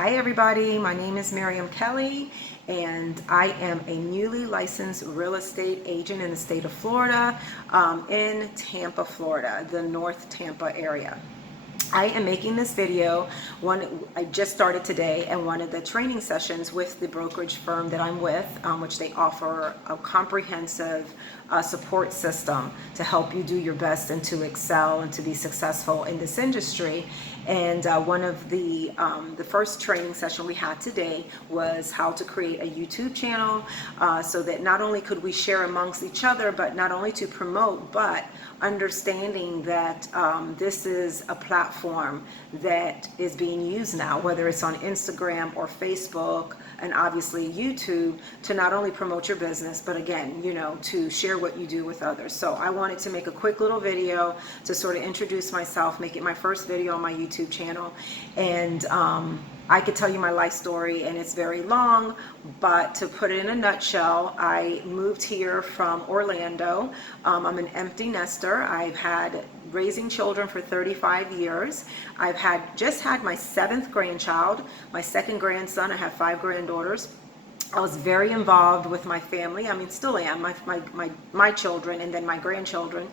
Hi everybody, my name is Miriam Kelly and I am a newly licensed real estate agent in the state of Florida, in Tampa, Florida, the North Tampa area. I am making this video. I just started today and one of the training sessions with the brokerage firm that I'm with, which they offer a comprehensive support system to help you do your best and to excel and to be successful in this industry. And one of the first training session we had today was how to create a YouTube channel, so that not only could we share amongst each other, but not only to promote, but understanding that this is a platform that is being used now, whether it's on Instagram or Facebook and obviously YouTube, to not only promote your business, but again, to share what you do with others. So I wanted to make a quick little video to sort of introduce myself, make it my first video on my YouTube channel. And I could tell you my life story and it's very long, but to put it in a nutshell, I moved here from Orlando. I'm an empty nester. I've had raising children for 35 years. I've just had my 7th grandchild, my 2nd grandson. I have 5 granddaughters. I was very involved with my family. I mean, still am, my children and then my grandchildren.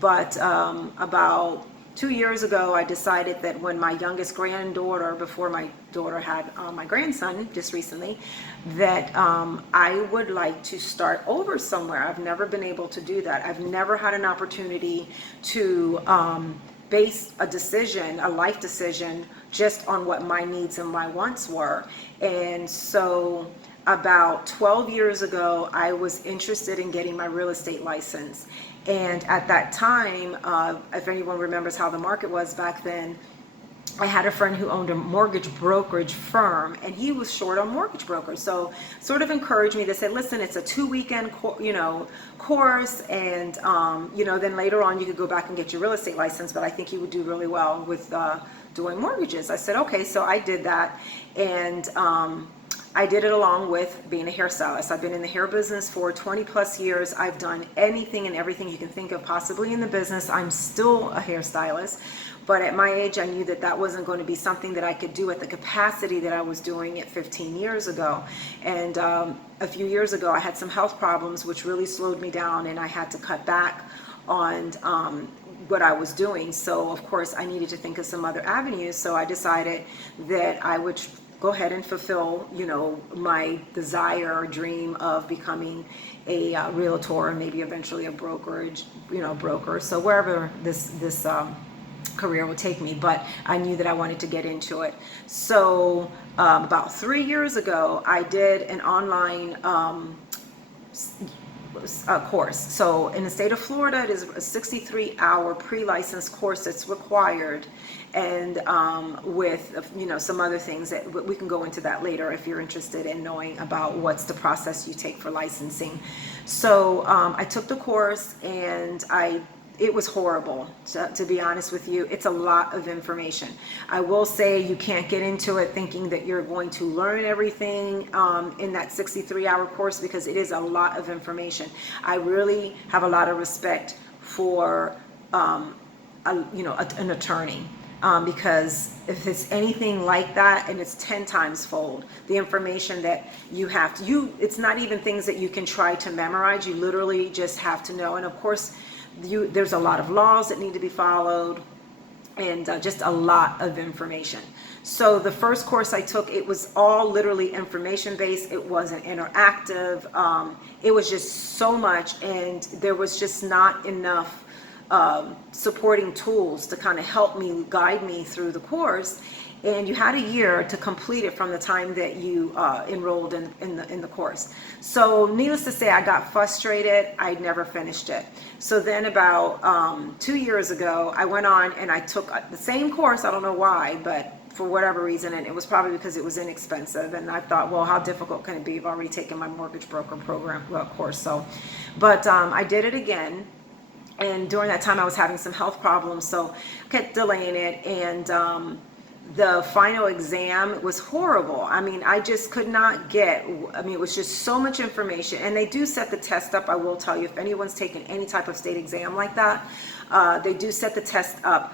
But about 2 years ago, I decided that when my youngest granddaughter, before my daughter had my grandson just recently, that I would like to start over somewhere. I've never been able to do that. I've never had an opportunity to base a life decision, just on what my needs and my wants were. And so about 12 years ago, I was interested in getting my real estate license. And at that time, if anyone remembers how the market was back then, I had a friend who owned a mortgage brokerage firm and he was short on mortgage brokers. So sort of encouraged me to say, listen, it's a 2-weekend course, and then later on you could go back and get your real estate license, but I think you would do really well with doing mortgages. I said, okay, so I did that. And I did it along with being a hairstylist. I've been in the hair business for 20 plus years. I've done anything and everything you can think of possibly in the business. I'm still a hairstylist, but at my age, I knew that that wasn't going to be something that I could do at the capacity that I was doing it 15 years ago. And a few years ago, I had some health problems, which really slowed me down, and I had to cut back on what I was doing. So of course, I needed to think of some other avenues. So I decided that I would go ahead and fulfill, my desire or dream of becoming a realtor and maybe eventually a brokerage, broker. So wherever this career would take me, but I knew that I wanted to get into it. So about 3 years ago, I did an online course. So in the state of Florida, it is a 63-hour pre-licensed course that's required, and with some other things that we can go into that later if you're interested in knowing about what's the process you take for licensing. So I took the course and it was horrible, to be honest with you. It's a lot of information. I will say you can't get into it thinking that you're going to learn everything in that 63-hour course, because it is a lot of information. I really have a lot of respect for an attorney. Because if it's anything like that, and it's 10 times fold, the information that you have to, it's not even things that you can try to memorize. You literally just have to know. And of course, there's a lot of laws that need to be followed, and just a lot of information. So the first course I took, it was all literally information based. It wasn't interactive. It was just so much, and there was just not enough supporting tools to kind of help me, guide me through the course. And you had a year to complete it from the time that you enrolled in the course. So needless to say, I got frustrated. I never finished it. So then about 2 years ago, I went on and I took the same course. I don't know why, but for whatever reason, and it was probably because it was inexpensive. And I thought, well, how difficult can it be? I've already taken my mortgage broker program course. So, but I did it again. And during that time, I was having some health problems, so I kept delaying it. And the final exam was horrible. I mean, I just could not it was just so much information. And they do set the test up, I will tell you, if anyone's taken any type of state exam like that, they do set the test up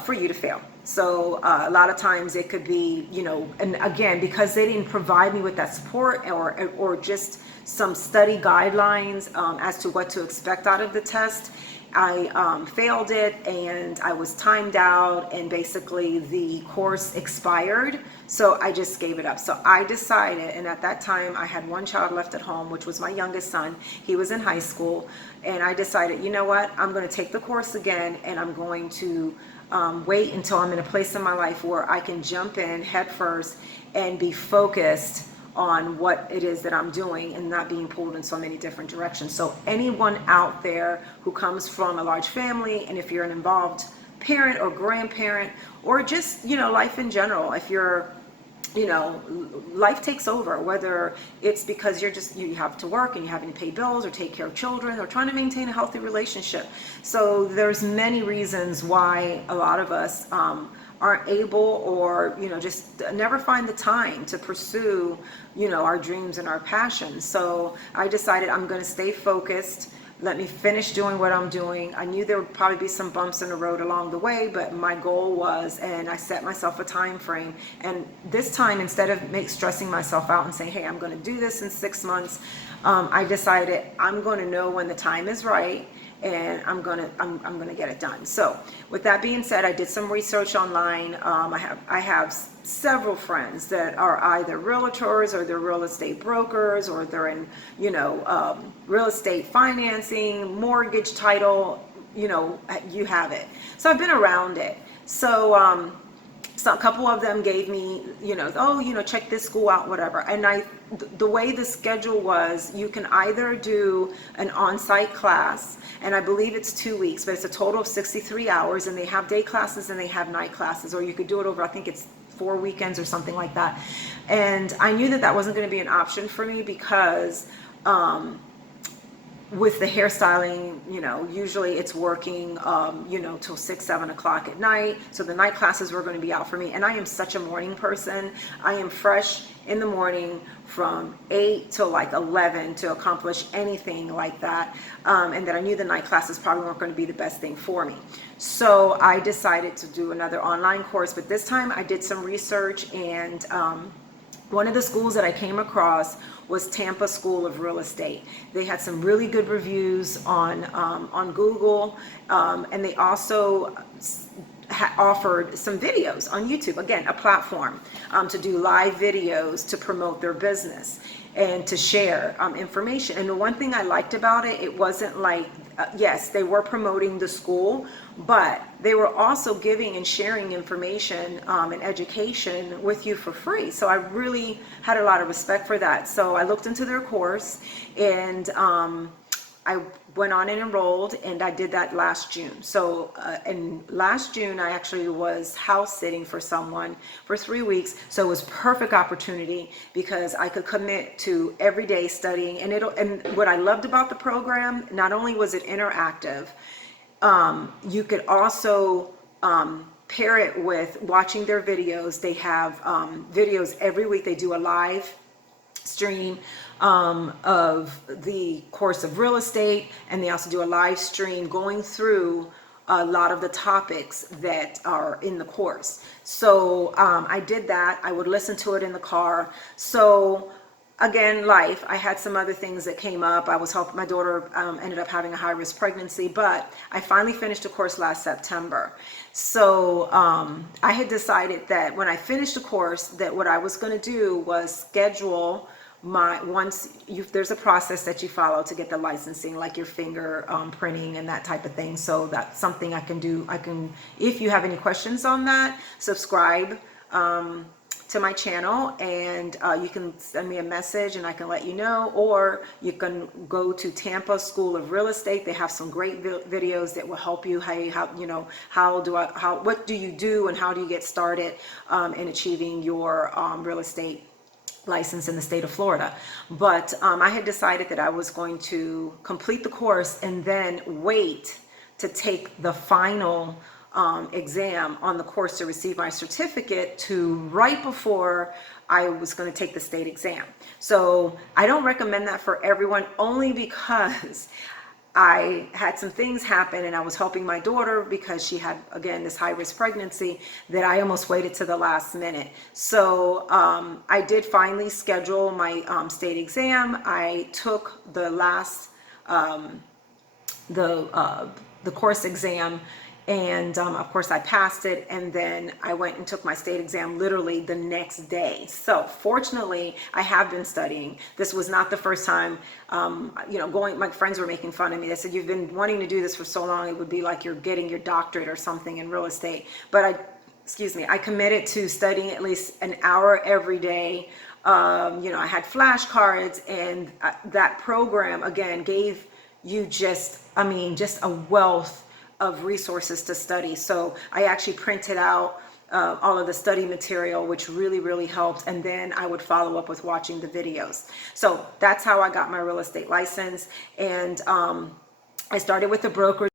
for you to fail. So a lot of times it could be, you know, and again, because they didn't provide me with that support or just some study guidelines as to what to expect out of the test, I failed it, and I was timed out, and basically the course expired. So I just gave it up. So I decided, and at that time I had one child left at home, which was my youngest son. He was in high school, and I decided, you know what, I'm going to take the course again, and I'm going to wait until I'm in a place in my life where I can jump in head first and be focused on what it is that I'm doing and not being pulled in so many different directions. So anyone out there who comes from a large family, and if you're an involved parent or grandparent, or just, you know, life in general, if you're, you know, life takes over, whether it's because you have to work and you having to pay bills or take care of children or trying to maintain a healthy relationship. So there's many reasons why a lot of us aren't able, or, you know, just never find the time to pursue, you know, our dreams and our passions. So I decided I'm going to stay focused. Let me finish doing what I'm doing. I knew there would probably be some bumps in the road along the way, but my goal was, and I set myself a time frame. And this time, instead of stressing myself out and saying, hey, I'm going to do this in 6 months, I decided I'm going to know when the time is right, and I'm gonna get it done. So with that being said, I did some research online. I have several friends that are either realtors, or they're real estate brokers, or they're in, you know, real estate financing, mortgage, title, you know, you have it. So I've been around it. So a couple of them gave me, you know, oh, you know, check this school out, whatever. And the way the schedule was, you can either do an on-site class, and I believe it's 2 weeks, but it's a total of 63 hours, and they have day classes and they have night classes, or you could do it over, I think it's 4 weekends or something like that. And I knew that wasn't going to be an option for me because with the hairstyling, you know, usually it's working, you know, till 6, 7 o'clock at night. So the night classes were going to be out for me. And I am such a morning person. I am fresh in the morning from 8 till like 11 to accomplish anything like that. And that I knew the night classes probably weren't going to be the best thing for me. So I decided to do another online course. But this time I did some research, and one of the schools that I came across was Tampa School of Real Estate. They had some really good reviews on Google, and they also offered some videos on YouTube. Again, a platform to do live videos to promote their business and to share information. And the one thing I liked about it, it wasn't like, yes, they were promoting the school, but they were also giving and sharing information and education with you for free. So I really had a lot of respect for that. So I looked into their course, and I went on and enrolled, and I did that last June. So in last June, I actually was house sitting for someone for 3 weeks. So it was perfect opportunity because I could commit to everyday studying. And what I loved about the program, not only was it interactive, you could also pair it with watching their videos. They have videos every week. They do a live stream of the course of real estate, and they also do a live stream going through a lot of the topics that are in the course. So I did that. I would listen to it in the car. So again, life, I had some other things that came up. I was helping, my daughter ended up having a high-risk pregnancy, but I finally finished the course last September. So I had decided that when I finished the course, that what I was going to do was schedule there's a process that you follow to get the licensing, like your finger printing and that type of thing. So that's something I can do. If you have any questions on that, subscribe to my channel, and you can send me a message and I can let you know, or you can go to Tampa School of Real Estate. They have some great videos that will help you. What do you do and how do you get started in achieving your real estate license in the state of Florida. But I had decided that I was going to complete the course and then wait to take the final exam on the course to receive my certificate to right before I was going to take the state exam. So I don't recommend that for everyone, only because I had some things happen, and I was helping my daughter because she had, again, this high risk pregnancy, that I almost waited to the last minute. So I did finally schedule my state exam. I took the last, the course exam, and of course I passed it, and then I went and took my state exam literally the next day. So fortunately, I have been studying. This was not the first time, my friends were making fun of me. They said, you've been wanting to do this for so long, it would be like you're getting your doctorate or something in real estate. But I committed to studying at least an hour every day. I had flashcards, and that program, again, gave you just a wealth of resources to study. So I actually printed out all of the study material, which really, really helped. And then I would follow up with watching the videos. So that's how I got my real estate license. And I started with a broker.